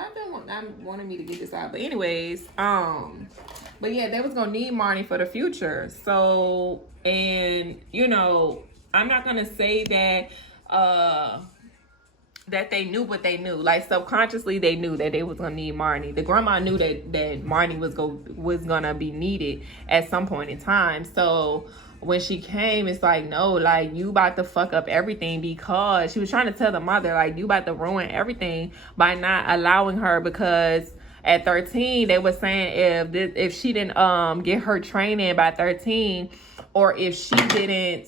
I'm wanting me to get this out. But anyways, but yeah, they was gonna need Marnie for the future. So, and you know, I'm not gonna say that they knew what they knew. Like subconsciously, they knew that they was gonna need Marnie. The grandma knew that Marnie was gonna be needed at some point in time. So when she came, it's like, no, like you about to fuck up everything, because she was trying to tell the mother, like, you about to ruin everything by not allowing her. Because at 13, they were saying if she didn't get her training by 13, or if she didn't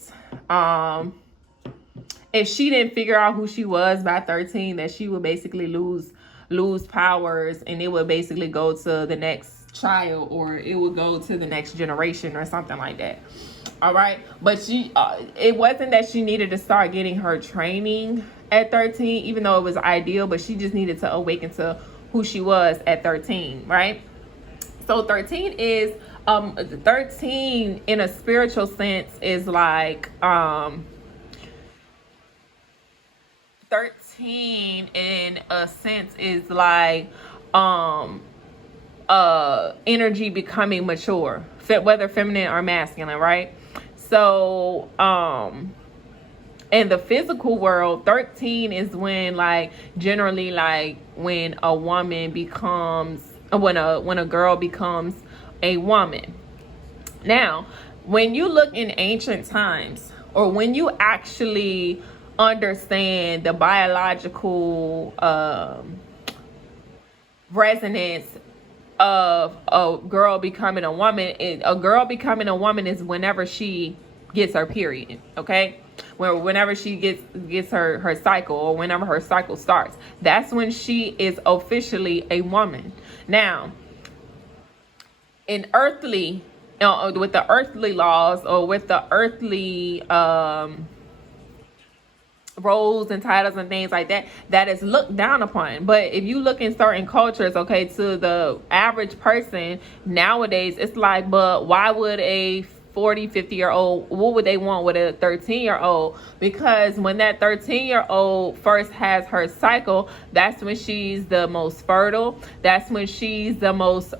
figure out who she was by 13, that she would basically lose powers, and it would basically go to the next child, or it would go to the next generation or something like that. All right. But it wasn't that she needed to start getting her training at 13, even though it was ideal, but she just needed to awaken to who she was at 13. Right. So 13 is 13 in a spiritual sense is like 13 in a sense is like energy becoming mature, whether feminine or masculine, right? So in the physical world, 13 is when, like, generally, like, when a woman becomes, when a girl becomes a woman. Now, when you look in ancient times, or when you actually understand the biological resonance of a girl becoming a woman, a girl becoming a woman is whenever she gets her period, okay? Whenever she gets her cycle, or whenever her cycle starts, that's when she is officially a woman. Now, in earthly, with the earthly laws, or with the earthly roles and titles and things like that, that is looked down upon. But if you look in certain cultures, okay, to the average person nowadays, it's like, but why would a 40-50-year-old, what would they want with a 13-year-old? Because when that 13-year-old first has her cycle, that's when she's the most fertile, that's when she's the most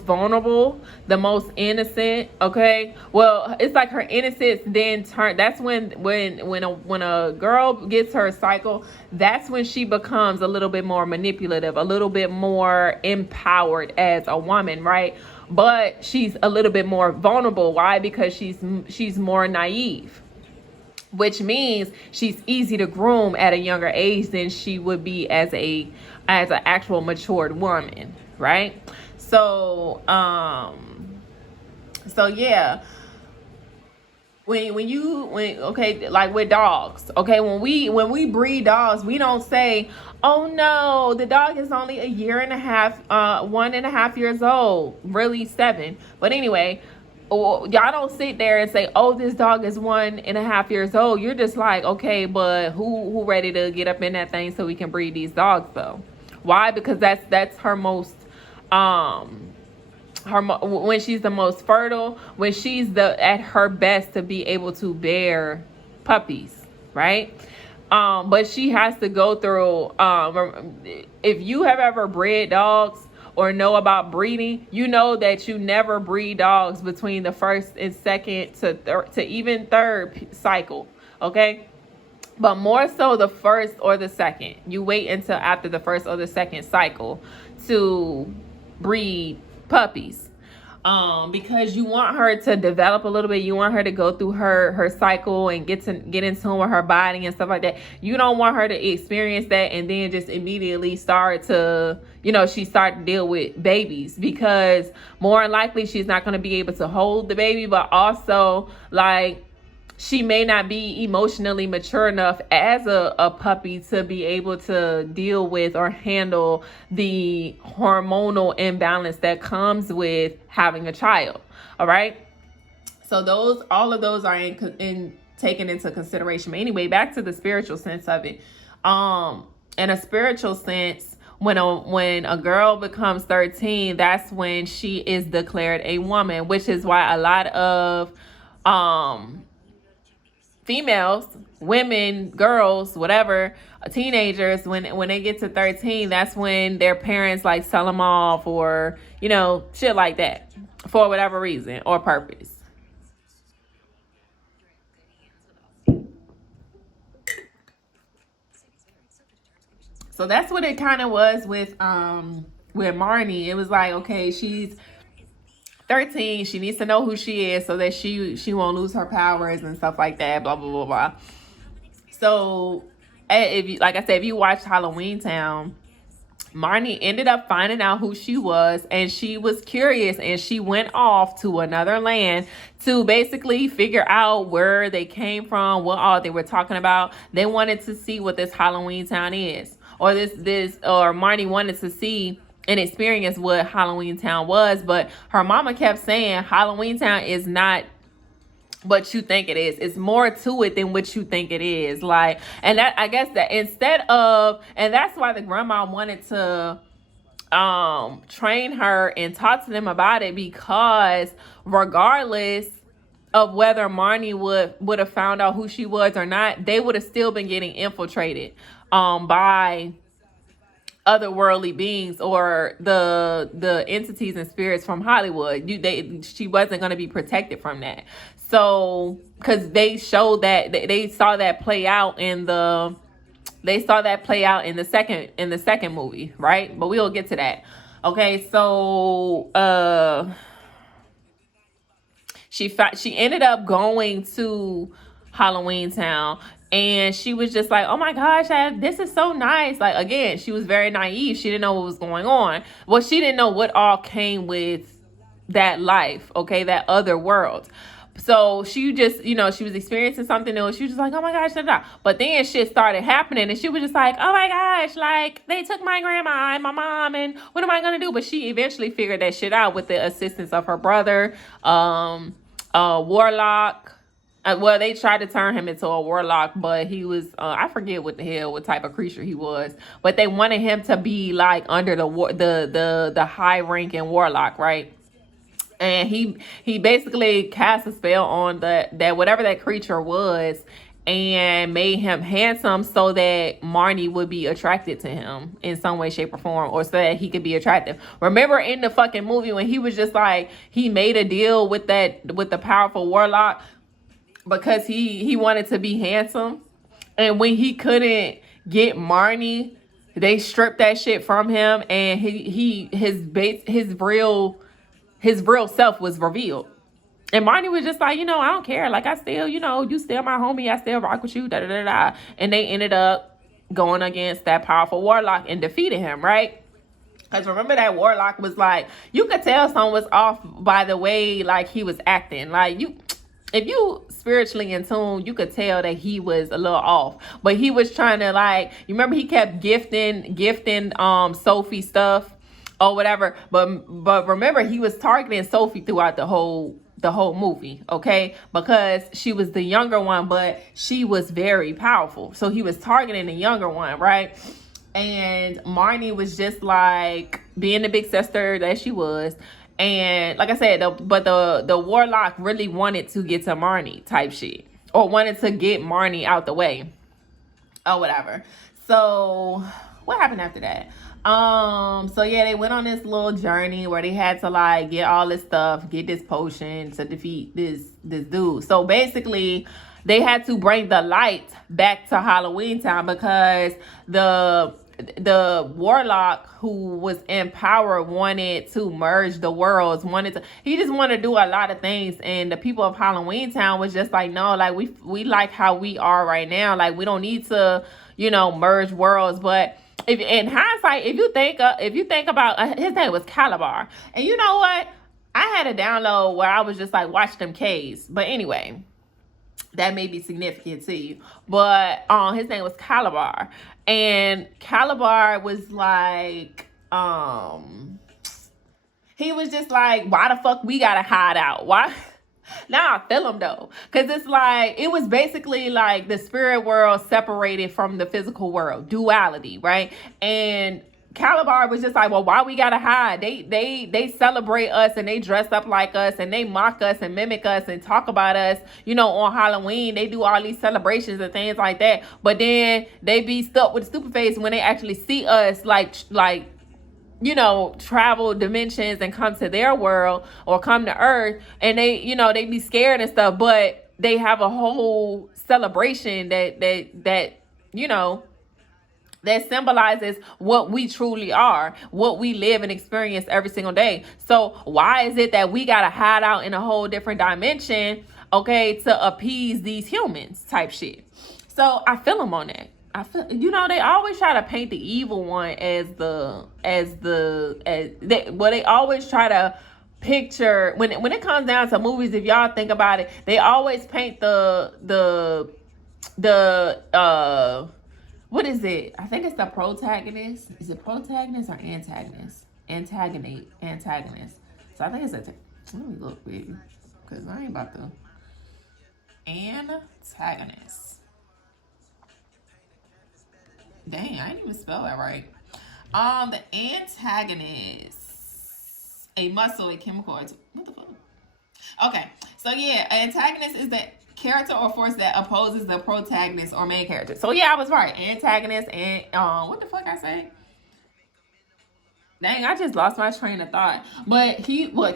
vulnerable, the most innocent. Okay, well, it's like her innocence then turn. That's when a girl gets her cycle, that's when she becomes a little bit more manipulative, a little bit more empowered as a woman, right? But she's a little bit more vulnerable. Why? Because she's more naive, which means she's easy to groom at a younger age than she would be as an actual matured woman, right? So yeah, okay, like with dogs, okay, when we breed dogs, we don't say, oh no, the dog is only 1.5 years old, really 7. But anyway, y'all don't sit there and say, oh, this dog is 1.5 years old. You're just like, okay, but who ready to get up in that thing so we can breed these dogs though? Why? Because that's her most when she's the most fertile, when she's at her best to be able to bear puppies, right? But she has to go through, if you have ever bred dogs or know about breeding, you know that you never breed dogs between the first and second to even third cycle, okay? But more so the first or the second. You wait until after the first or the second cycle to breed puppies, because you want her to develop a little bit. You want her to go through her cycle and get in tune with her body and stuff like that. You don't want her to experience that and then just immediately start to deal with babies, because more than likely she's not going to be able to hold the baby, but also, like, she may not be emotionally mature enough as a puppy to be able to deal with or handle the hormonal imbalance that comes with having a child. All right. So all of those are taken into consideration. But anyway, back to the spiritual sense of it. In a spiritual sense, when a girl becomes 13, that's when she is declared a woman, which is why a lot of females, women, girls, whatever, teenagers, when they get to 13, that's when their parents like sell them off, or shit like that, for whatever reason or purpose. So that's what it kind of was with Marnie. It was like, okay, she's 13, she needs to know who she is so that she won't lose her powers and stuff like that, blah blah blah blah. So if you, like I said, if you watched Halloween Town, Marnie ended up finding out who she was, and she was curious, and she went off to another land to basically figure out where they came from, what all they were talking about. They wanted to see what this Halloween Town is, or or Marnie wanted to see and experience what Halloween Town was, but her mama kept saying Halloween Town is not what you think it is. It's more to it than what you think it is. Like, and that, I guess that instead of, and that's why the grandma wanted to train her and talk to them about it, because regardless of whether Marnie would have found out who she was or not, they would have still been getting infiltrated by otherworldly beings, or the entities and spirits from Hollywood. She wasn't going to be protected from that. So, because they showed that, they saw that play out in the second movie, right? But we'll get to that. Okay, so she ended up going to Halloween Town, and she was just like, oh my gosh, this is so nice. Like, again, she was very naive. She didn't know what was going on. Well, she didn't know what all came with that life, okay, that other world. So she just, she was experiencing something new. She was just like, oh my gosh, da, da. But then shit started happening, and she was just like, oh my gosh, like, they took my grandma and my mom, and what am I going to do? But she eventually figured that shit out with the assistance of her brother, warlock. Well, they tried to turn him into a warlock, but he was, I forget what type of creature he was, but they wanted him to be like under the high ranking warlock, right? And he basically cast a spell on that whatever that creature was, and made him handsome so that Marnie would be attracted to him in some way, shape, or form, or so that he could be attractive. Remember in the fucking movie when he was just like, he made a deal with the powerful warlock because he wanted to be handsome, and when he couldn't get Marnie, they stripped that shit from him, and his real self was revealed. And Marnie was just like, I don't care. Like, I still, you still my homie. I still rock with you. Da da da da. And they ended up going against that powerful warlock and defeated him, right? Because remember, that warlock was like, you could tell someone was off by the way, like, he was acting. Like, if you spiritually in tune, you could tell that he was a little off. But he was trying to, like, you remember he kept gifting Sophie stuff or whatever. But remember, he was targeting Sophie throughout the whole movie, okay? Because she was the younger one, but she was very powerful. So he was targeting the younger one, right? And Marnie was just like being the big sister that she was. And like I said, the warlock really wanted to get to Marnie type shit, or wanted to get Marnie out the way or whatever. So what happened after that? So yeah, they went on this little journey where they had to like get all this stuff, get this potion to defeat this dude. So basically, they had to bring the light back to Halloween Town because the warlock who was in power wanted to merge the worlds, he just wanted to do a lot of things, and the people of Halloween Town was just like, no, like we like how we are right now, like we don't need to merge worlds. But if in hindsight, if you think about his name was Calabar, and you know what, I had a download where I was just like, watch them K's. But anyway, that may be significant to you, but his name was Calabar, and Calabar was like, he was just like, why the fuck we gotta hide out? Why? Now I feel him though, because it's like, it was basically like the spirit world separated from the physical world, duality, right? And Calabar was just like, well, why we gotta hide? They celebrate us and they dress up like us and they mock us and mimic us and talk about us, on Halloween. They do all these celebrations and things like that. But then they be stuck with a stupid face when they actually see us like travel dimensions and come to their world or come to Earth, and they be scared and stuff, but they have a whole celebration that symbolizes what we truly are, what we live and experience every single day. So why is it that we gotta hide out in a whole different dimension, okay, to appease these humans type shit? So I feel them on that. I feel, they always try to paint the evil one they always try to picture, when it comes down to movies, if y'all think about it, they always paint the what is it? I think it's the protagonist. Is it protagonist or antagonist? Antagonist. So I think it's let me look, baby, because I ain't about to. Antagonist. Dang, I didn't even spell that right. The antagonist. A muscle, a chemical. What the fuck? Okay, so yeah, antagonist is the character or force that opposes the protagonist or main character. So yeah, I was right. Antagonist and what the fuck I say? Dang, I just lost my train of thought. But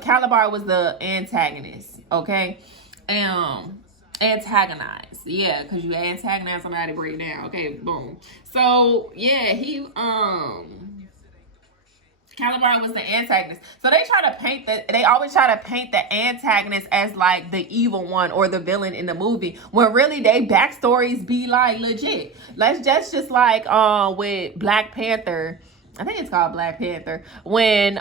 Calabar was the antagonist, okay? Antagonize. Yeah, because you antagonize somebody, break down. Okay, boom. So yeah, Calabar was the antagonist. So they always try to paint the antagonist as like the evil one or the villain in the movie, when really they backstories be like legit. Let's just like with Black Panther. I think it's called Black Panther. When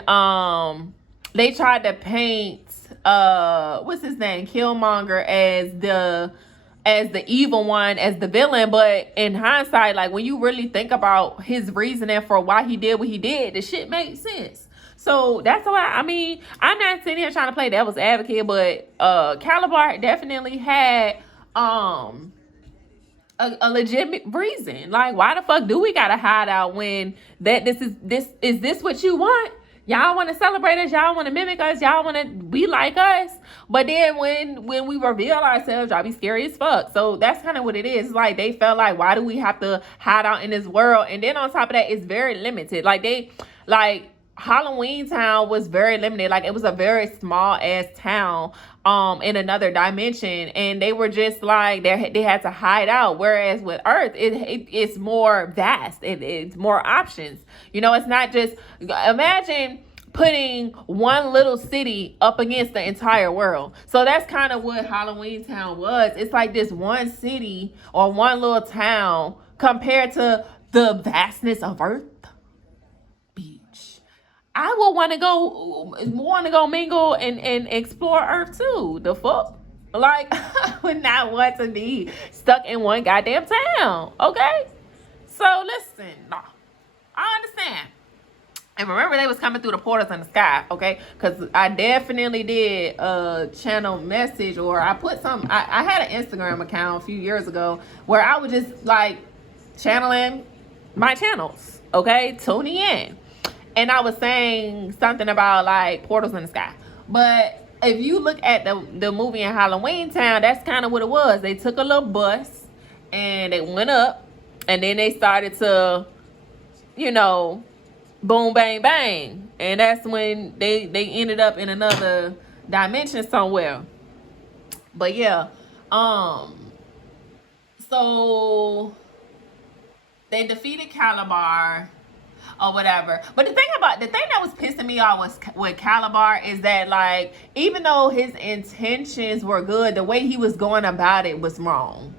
they tried to paint what's his name? Killmonger as the evil one, as the villain, but in hindsight, like when you really think about his reasoning for why he did what he did, the shit made sense. So that's why, I'm not sitting here trying to play devil's advocate, but Calabar definitely had a legitimate reason. Like, why the fuck do we gotta hide out when is this what you want? Y'all want to celebrate us, y'all want to mimic us, y'all want to be like us. But then when we reveal ourselves, y'all be scary as fuck. So that's kind of what it is. It's like they felt like, why do we have to hide out in this world? And then on top of that, it's very limited. Like Halloween Town was very limited. Like it was a very small ass town in another dimension, and they were just like they had to hide out. Whereas with Earth, it's more vast. It's more options. It's not just, imagine putting one little city up against the entire world. So that's kind of what Halloween Town was. It's like this one city or one little town compared to the vastness of Earth. I would want to go mingle and explore Earth too. The fuck? Like, I would not want to be stuck in one goddamn town. Okay? So listen, nah, I understand. And remember, they was coming through the portals in the sky, okay? Because I definitely did channel message, or I put some, I had an Instagram account a few years ago where I was just like channeling my channels, okay? Tuning in. And I was saying something about like portals in the sky. But if you look at the movie in Halloween Town, that's kind of what it was. They took a little bus and they went up, and then they started to, boom, bang, bang. And that's when they ended up in another dimension somewhere. But yeah, so they defeated Calabar or whatever. But the thing that was pissing me off was with Calabar is that, like, even though his intentions were good, the way he was going about it was wrong.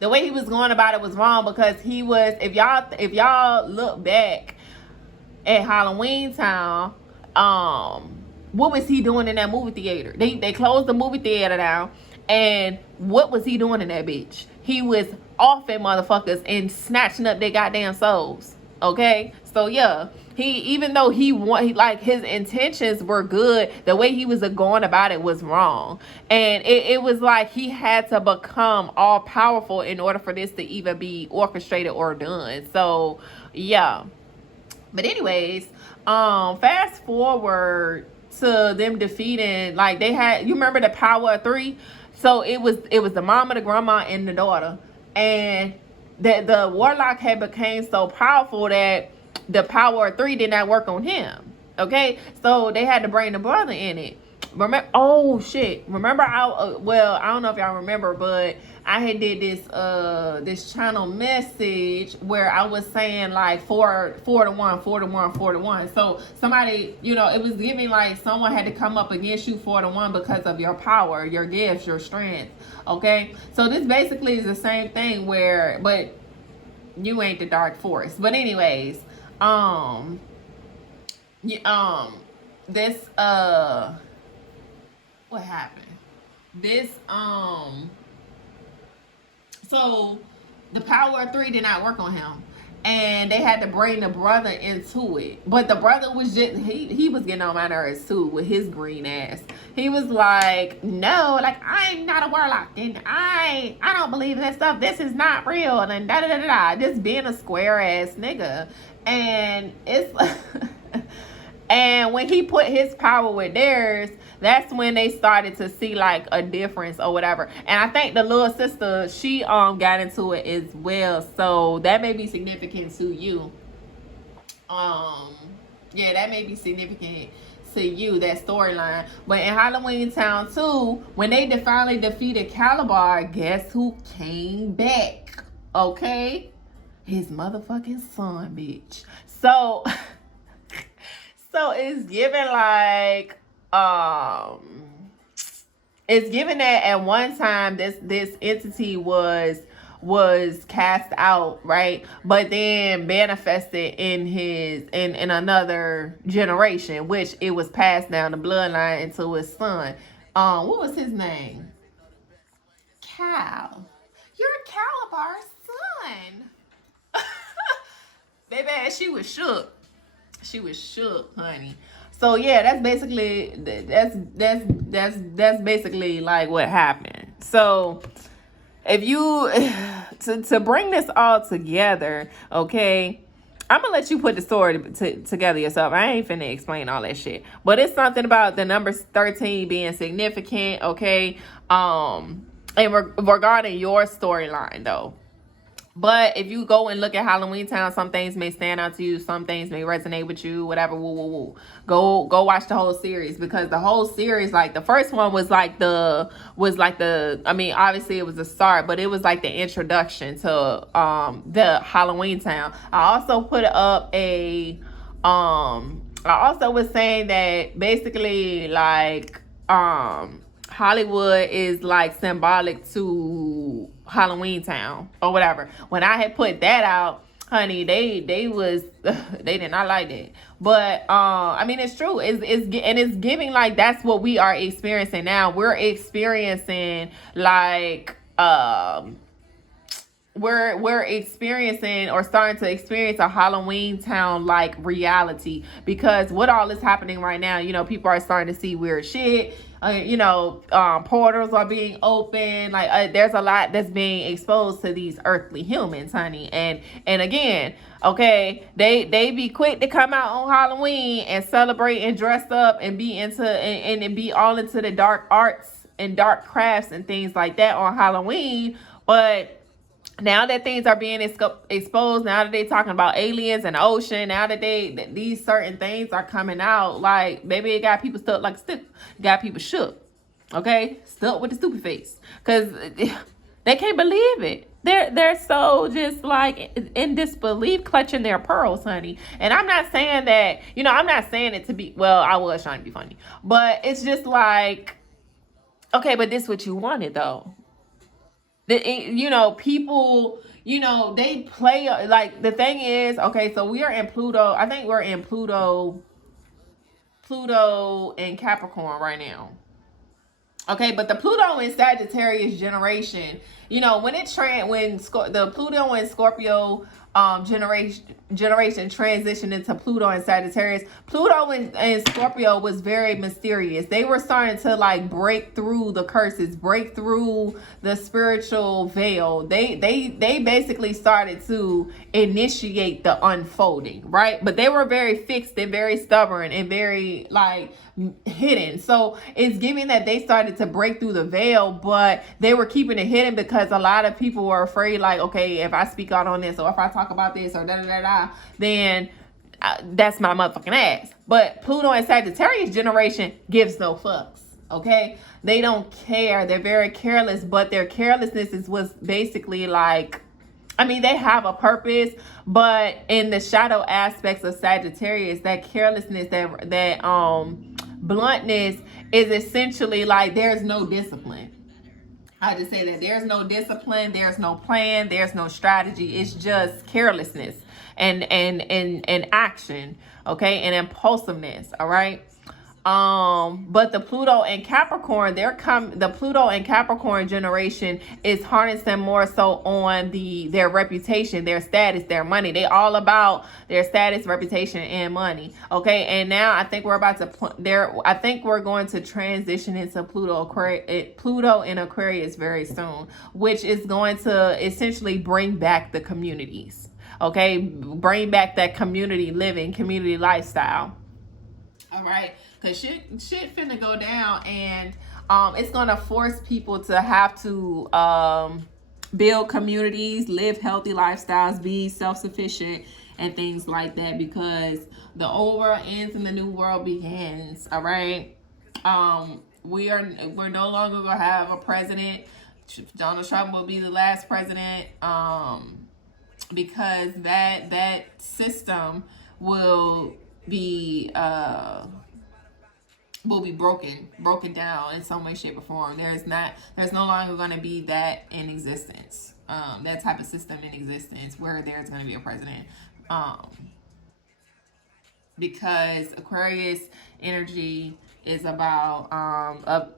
The way he was going about it was wrong, because he was, if y'all look back at Halloween Town, what was he doing in that movie theater? They closed the movie theater down, and what was he doing in that bitch? He was offing motherfuckers and snatching up their goddamn souls. Okay, so yeah, even though his intentions were good, the way he was going about it was wrong. And it was like he had to become all powerful in order for this to even be orchestrated or done. So yeah, But anyways, fast forward to them defeating, like they had, you remember the power of three? So it was the mama, the grandma, and the daughter. And the warlock had became so powerful that the power of three did not work on him. Okay, so they had to bring the brother in it. Remember? Oh shit! Remember? Well, I don't know if y'all remember, but I had did this channel message where I was saying like 4-1, 4-1, 4-1. So somebody, it was giving like someone had to come up against you 4-1 because of your power, your gifts, your strength. Okay, so this basically is the same thing but you ain't the dark force. But anyways, this what happened? This so the power of three did not work on him, and they had to bring the brother into it. But the brother was just he was getting on my nerves too with his green ass. He was like, no, like I'm not a warlock, and I don't believe in that stuff. This is not real, and da da da da. Just being a square ass nigga, and it's and when he put his power with theirs, that's when they started to see like a difference or whatever. And I think the little sister, she got into it as well. So that may be significant to you. Yeah, that may be significant to you, that storyline. But in Halloween Town 2, when they finally defeated Calabar, guess who came back? Okay? His motherfucking son, bitch. So so it's given like it's given that at one time this entity was cast out, right? But then manifested in another generation, which it was passed down the bloodline into his son. What was his name? Cal. You're Calabar's son. Baby, she was shook. She was shook, honey. So yeah, that's basically that's basically like what happened. So if you to bring this all together, okay, I'm gonna let you put the story together yourself. I ain't finna explain all that shit, but it's something about the number 13 being significant, okay, and regarding your storyline though. But if you go and look at Halloween Town, some things may stand out to you, some things may resonate with you, whatever. Woo, woo, woo. Go watch the whole series, because the whole series, like the first one was like the I mean, obviously it was the start, but it was like the introduction to the Halloween Town. I also put up I also was saying that basically like Hollywood is like symbolic to Halloween Town or whatever. When I had put that out, honey, they did not like that. But I mean, it's true. It's giving like that's what we are experiencing now. We're experiencing like we're experiencing or starting to experience a Halloween Town like reality, because what all is happening right now, people are starting to see weird shit. Portals are being opened. Like there's a lot that's being exposed to these earthly humans, honey. And again, okay, they be quick to come out on Halloween and celebrate and dress up and be into and be all into the dark arts and dark crafts and things like that on Halloween. But now that things are being exposed, now that they're talking about aliens and the ocean, now that these certain things are coming out, like, baby, it got people stuck like a stick. Got people shook, okay? Stuck with the stupid face. Because they can't believe it. They're so just like in disbelief, clutching their pearls, honey. And I'm not saying that, I'm not saying it to be, well, I was trying to be funny. But it's just like, okay, but this what you wanted, though. People, they play, like, the thing is, okay, so we are in Pluto. I think we're in Pluto and Capricorn right now. Okay, but the Pluto in Sagittarius generation, when the Pluto and Scorpio generation transition into Pluto and Sagittarius. Pluto and Scorpio was very mysterious. They were starting to like break through the curses, break through the spiritual veil. They basically started to initiate the unfolding, right? But they were very fixed and very stubborn and very like hidden. So it's giving that they started to break through the veil, but they were keeping it hidden because a lot of people were afraid, like, okay, if I speak out on this or if I talk about this or da da da da, then that's my motherfucking ass. But Pluto and Sagittarius generation gives no fucks. Okay, they don't care. They're very careless, but their carelessness was basically like, I mean, they have a purpose, but in the shadow aspects of Sagittarius, that carelessness, that bluntness is essentially like there's no discipline. I just say that there's no discipline, there's no plan, there's no strategy. It's just carelessness and action, okay, and impulsiveness. All right. But the Pluto and Capricorn, the Pluto and Capricorn generation is harnessing more so on their reputation, their status, their money. They all about their status, reputation, and money. Okay, and now I think we're about to I think we're going to transition into Pluto in Aquarius very soon, which is going to essentially bring back the communities. Okay, bring back that community living, community lifestyle. All right, because shit finna go down, and it's gonna force people to have to build communities, live healthy lifestyles, be self-sufficient, and things like that, because the old world ends and the new world begins. All right, we're no longer gonna have a president. Donald Trump will be the last president, because that system will be broken down in some way, shape, or form. There's no longer going to be that in existence, that type of system in existence where there's going to be a president, because Aquarius energy is about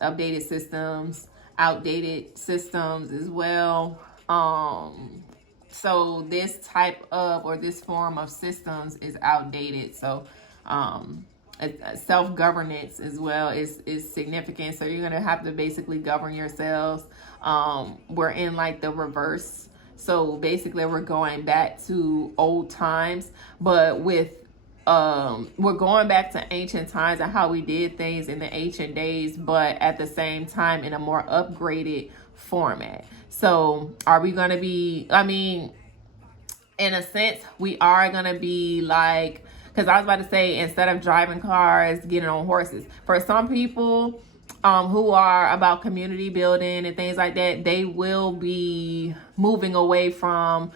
updated systems, outdated systems as well. So this type of, or this form of systems is outdated. So self-governance as well is significant. So you're going to have to basically govern yourselves. We're in like the reverse. So basically we're going back to old times, but with we're going back to ancient times and how we did things in the ancient days, but at the same time in a more upgraded format. So are we going to be, I mean, in a sense, we are going to be like, because I was about to say, instead of driving cars, getting on horses. For some people who are about community building and things like that, they will be moving away from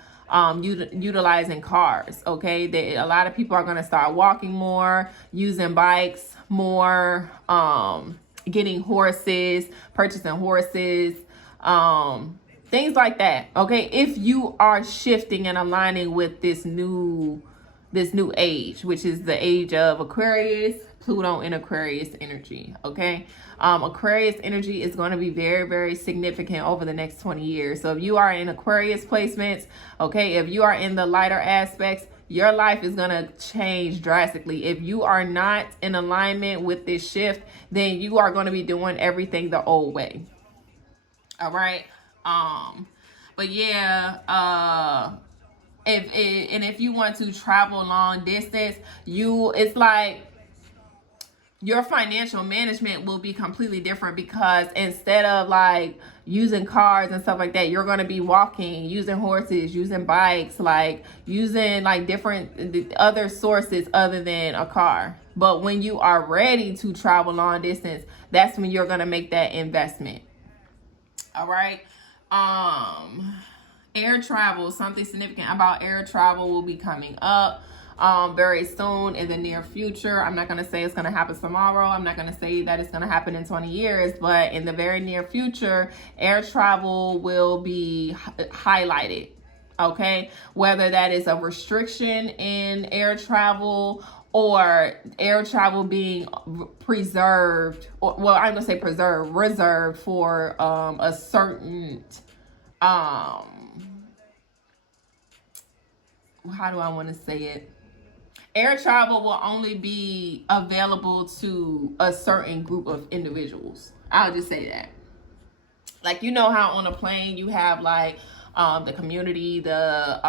utilizing cars. Okay, a lot of people are going to start walking more, using bikes more, getting horses, purchasing horses, things like that. Okay, if you are shifting and aligning with this new age, which is the age of Aquarius, Pluto in Aquarius energy. Okay, Aquarius energy is going to be very, very significant over the next 20 years. So if you are in Aquarius placements, okay, if you are in the lighter aspects, your life is going to change drastically. If you are not in alignment with this shift, then you are going to be doing everything the old way. All right. But yeah, if you want to travel long distance, it's like your financial management will be completely different, because instead of like using cars and stuff like that, you're going to be walking, using horses, using bikes, like using like different other sources other than a car. But when you are ready to travel long distance, that's when you're going to make that investment. All right. Air travel, something significant about air travel will be coming up very soon in the near future. I'm not going to say it's going to happen tomorrow. I'm not going to say that it's going to happen in 20 years, but in the very near future, air travel will be highlighted. Okay, whether that is a restriction in air travel or air travel being preserved, or, well, I'm going to say reserved for a certain how do I want to say it? Air travel will only be available to a certain group of individuals. I'll just say that. Like, you know how on a plane you have like the community, the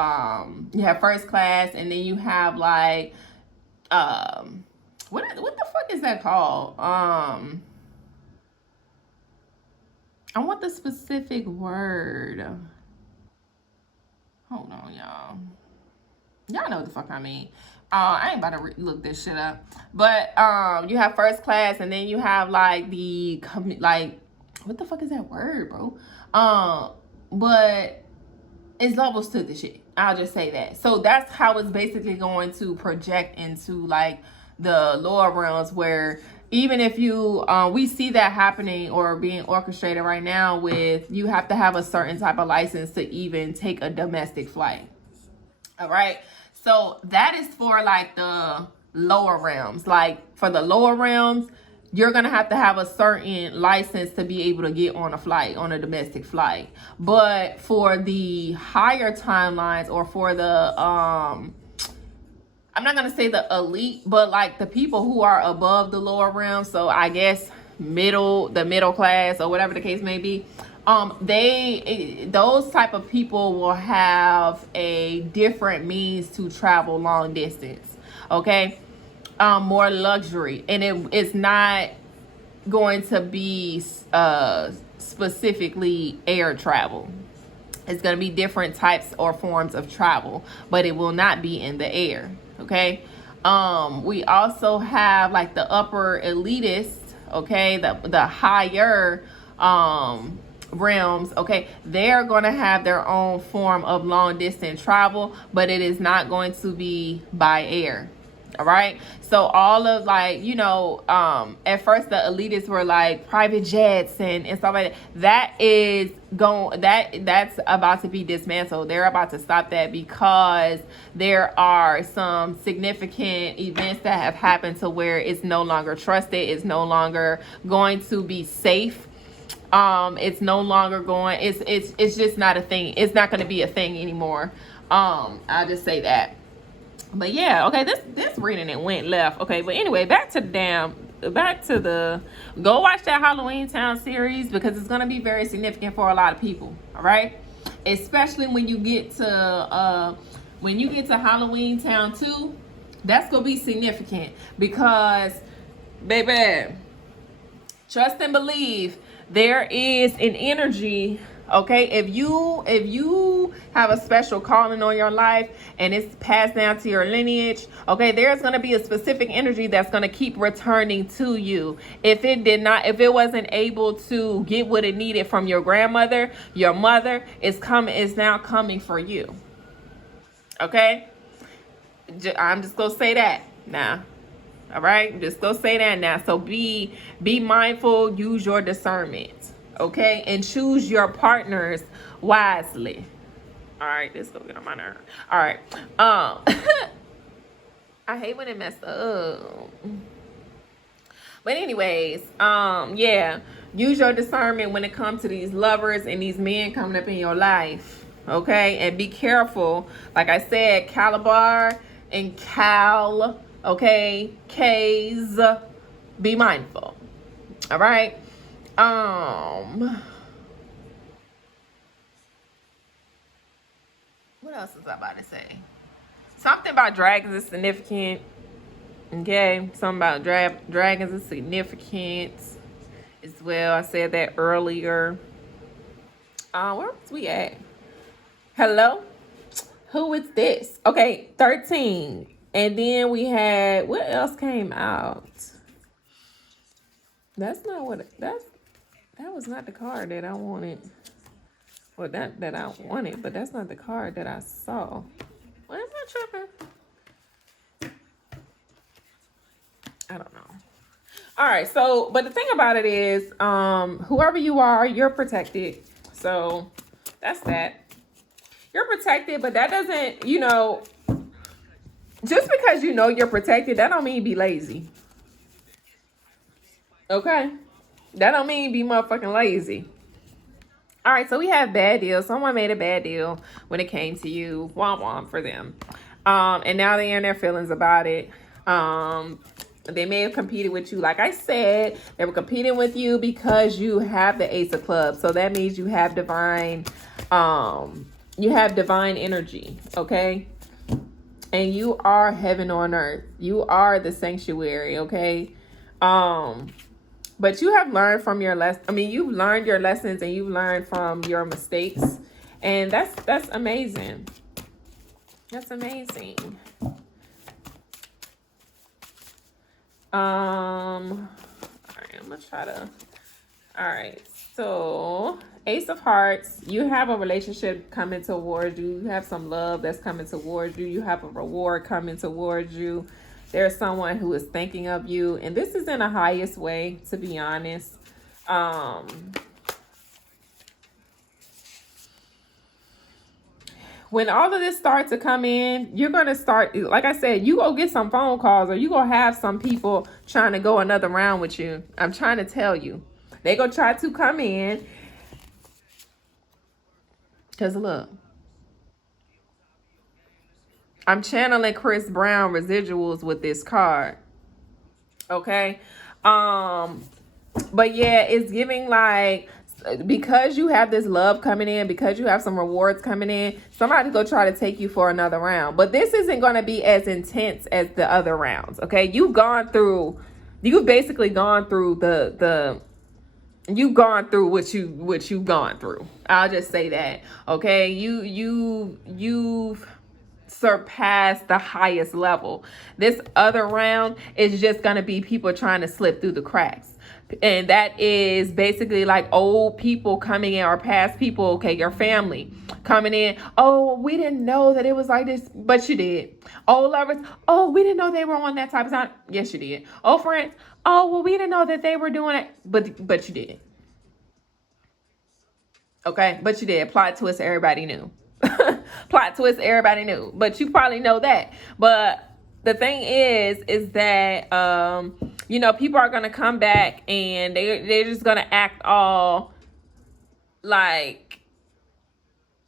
you have first class, and then you have like what the fuck is that called? I want the specific word. Hold on, y'all. Y'all know what the fuck I mean. I ain't about to look this shit up. But you have first class, and then you have like the like, what the fuck is that word, bro? But it's levels to the shit. I'll just say that. So that's how it's basically going to project into like the lower realms, where even if you we see that happening or being orchestrated right now with, you have to have a certain type of license to even take a domestic flight. All right. So that is for like the lower realms. Like for the lower realms, you're going to have a certain license to be able to get on a flight, on a domestic flight. But for the higher timelines, or for the I'm not going to say the elite, but like the people who are above the lower realms, so I guess the middle class, or whatever the case may be, those type of people will have a different means to travel long distance. Okay. More luxury, and it's not going to be specifically air travel. It's going to be different types or forms of travel, but it will not be in the air. Okay. We also have like the upper elitists. Okay. The higher realms. Okay. They're going to have their own form of long distance travel, but it is not going to be by air. All right. So all of like, you know, at first the elitists were like private jets and stuff like that. That's about to be dismantled. They're about to stop that because there are some significant events that have happened to where it's no longer trusted. It's no longer going to be safe. It's no longer going, it's just not a thing. It's not going to be a thing anymore. I'll just say that. But yeah, okay, this reading it went left. Okay, but anyway, back to the go watch that Halloween Town series, because it's gonna be very significant for a lot of people. All right, especially when you get to Halloween Town 2, that's gonna be significant because, baby, trust and believe, there is an energy. Okay, if you have a special calling on your life and it's passed down to your lineage, okay, there's going to be a specific energy that's going to keep returning to you. If it wasn't able to get what it needed from your grandmother, your mother is now coming for you. Okay, I'm just going to say that now. All right, just go say that now. So be mindful, use your discernment. Okay, and choose your partners wisely. All right, this is gonna get on my nerve. All right, I hate when it messed up. But anyways, yeah, use your discernment when it comes to these lovers and these men coming up in your life. Okay, and be careful. Like I said, Calabar and Cal. Okay, K's. Be mindful. All right. What else was I about to say? Something about dragons is significant. Okay, something about dragons is significant as well. I said that earlier. Where was we at? Hello? Who is this? Okay, 13. And then we had, what else came out? That's not what that was not the card that I wanted. Well, that I wanted, but that's not the card that I saw. Why am I tripping? I don't know. All right, so, but the thing about it is, whoever you are, you're protected. So that's that. You're protected, but that doesn't, just because you know you're protected, that don't mean be lazy. Okay? That don't mean be motherfucking lazy. All right, so we have bad deals. Someone made a bad deal when it came to you. Womp womp for them. And now they're in their feelings about it. They may have competed with you. Like I said, they were competing with you because you have the Ace of Clubs. So that means you have divine energy, okay? And you are heaven on earth. You are the sanctuary, okay? But you have learned from your you've learned your lessons and you've learned from your mistakes. And that's amazing. That's amazing. All right, I'm gonna try to. All right, so Ace of Hearts, you have a relationship coming towards you. You have some love that's coming towards you. You have a reward coming towards you. There's someone who is thinking of you, and this is in the highest way, to be honest. When all of this starts to come in, you're going to start, like I said, you go get some phone calls or you going to have some people trying to go another round with you. I'm trying to tell you. They going to try to come in. Because look, I'm channeling Chris Brown residuals with this card. Okay. But yeah, it's giving like, because you have this love coming in, because you have some rewards coming in, somebody's gonna try to take you for another round. But this isn't gonna be as intense as the other rounds. Okay, you've basically gone through you've gone through what you've gone through. I'll just say that. Okay, you've surpassed the highest level. This other round is just gonna be people trying to slip through the cracks. And that is basically like old people coming in or past people, okay, your family coming in. Oh, we didn't know that it was like this, but you did. Old lovers, oh, we didn't know they were on that type of time. Yes, you did. Old friends, oh, well, we didn't know that they were doing it, but you did. Okay, but you did. Plot twist, everybody knew. Plot twist, everybody knew. But you probably know that. But the thing is that people are gonna come back and they're just gonna act all like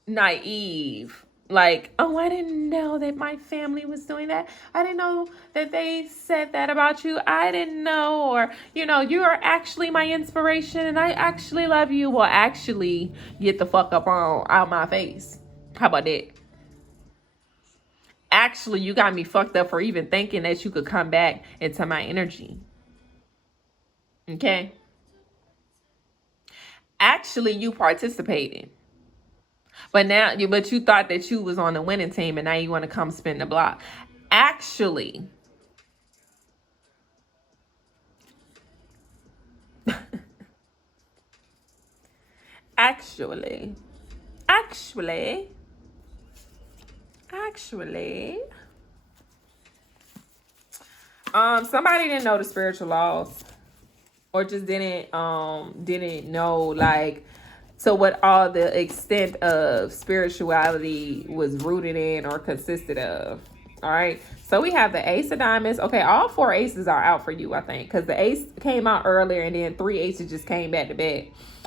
naive. Like, oh, I didn't know that my family was doing that. I didn't know that they said that about you. I didn't know. Or, you are actually my inspiration and I actually love you. Well, actually, get the fuck up out my face. How about that? Actually, you got me fucked up for even thinking that you could come back into my energy. Okay? Actually, you participated. But you thought that you was on the winning team and now you want to come spin the block. Actually, actually, somebody didn't know the spiritual laws or just didn't know like so what all the extent of spirituality was rooted in or consisted of. All right, so we have the Ace of Diamonds. Okay, all 4 aces are out for you, I think, because the ace came out earlier and then 3 aces just came back to back.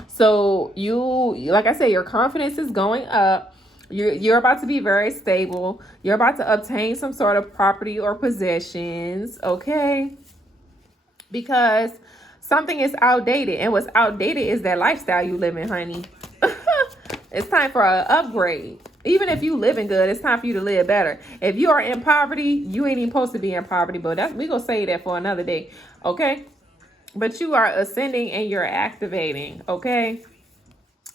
So like I said, your confidence is going up. You're about to be very stable. You're about to obtain some sort of property or possessions, okay? Because something is outdated, and what's outdated is that lifestyle you live in, honey. It's time for an upgrade. Even if you living good, it's time for you to live better. If you are in poverty, you ain't even supposed to be in poverty, but we gonna say that for another day, okay? But you are ascending and you're activating, okay?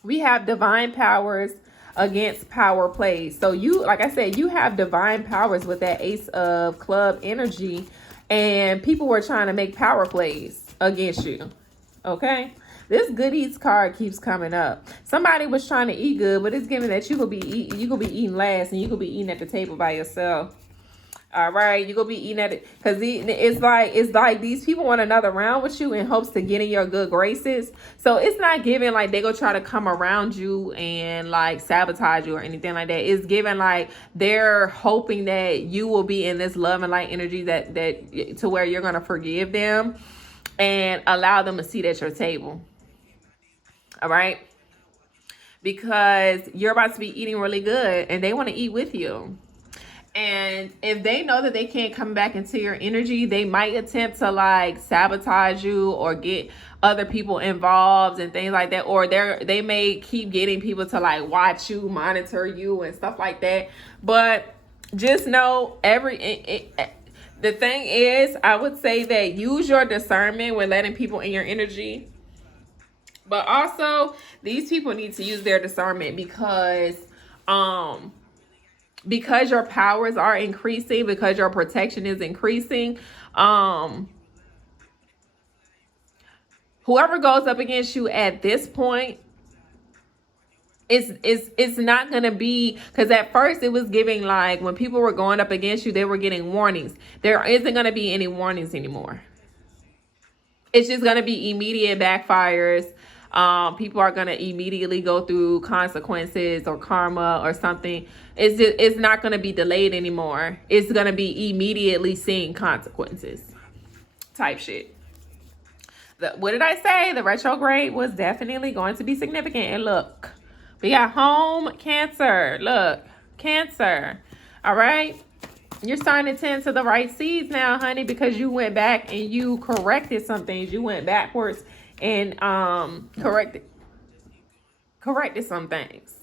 We have divine powers against power plays. So like I said, you have divine powers with that Ace of Club energy, and people were trying to make power plays against you, okay? This good eats card keeps coming up. Somebody was trying to eat good, but it's giving that you gonna be eating last, and you gonna be eating at the table by yourself. All right, you're gonna be eating at it because it's like these people want another round with you in hopes to get in your good graces. So it's not giving like they go try to come around you and like sabotage you or anything like that. It's giving like they're hoping that you will be in this love and light energy that to where you're gonna forgive them and allow them a seat at your table. All right. because you're about to be eating really good and they want to eat with you. And if they know that they can't come back into your energy, they might attempt to like sabotage you or get other people involved and things like that. Or they may keep getting people to like watch you, monitor you and stuff like that. But just know the thing is, I would say that use your discernment when letting people in your energy. But also, these people need to use their discernment because your powers are increasing, because your protection is increasing. Whoever goes up against you at this point, it's not gonna be, because at first it was giving like when people were going up against you, they were getting warnings. There isn't gonna be any warnings anymore. It's just gonna be immediate backfires. People are gonna immediately go through consequences or karma or something. It's not gonna be delayed anymore. It's gonna be immediately seeing consequences type shit. What did I say? The retrograde was definitely going to be significant. And look, we got home Cancer. Look, Cancer. All right. You're starting to tend to the right seeds now, honey, because you went back and you corrected some things. You went backwards and corrected some things.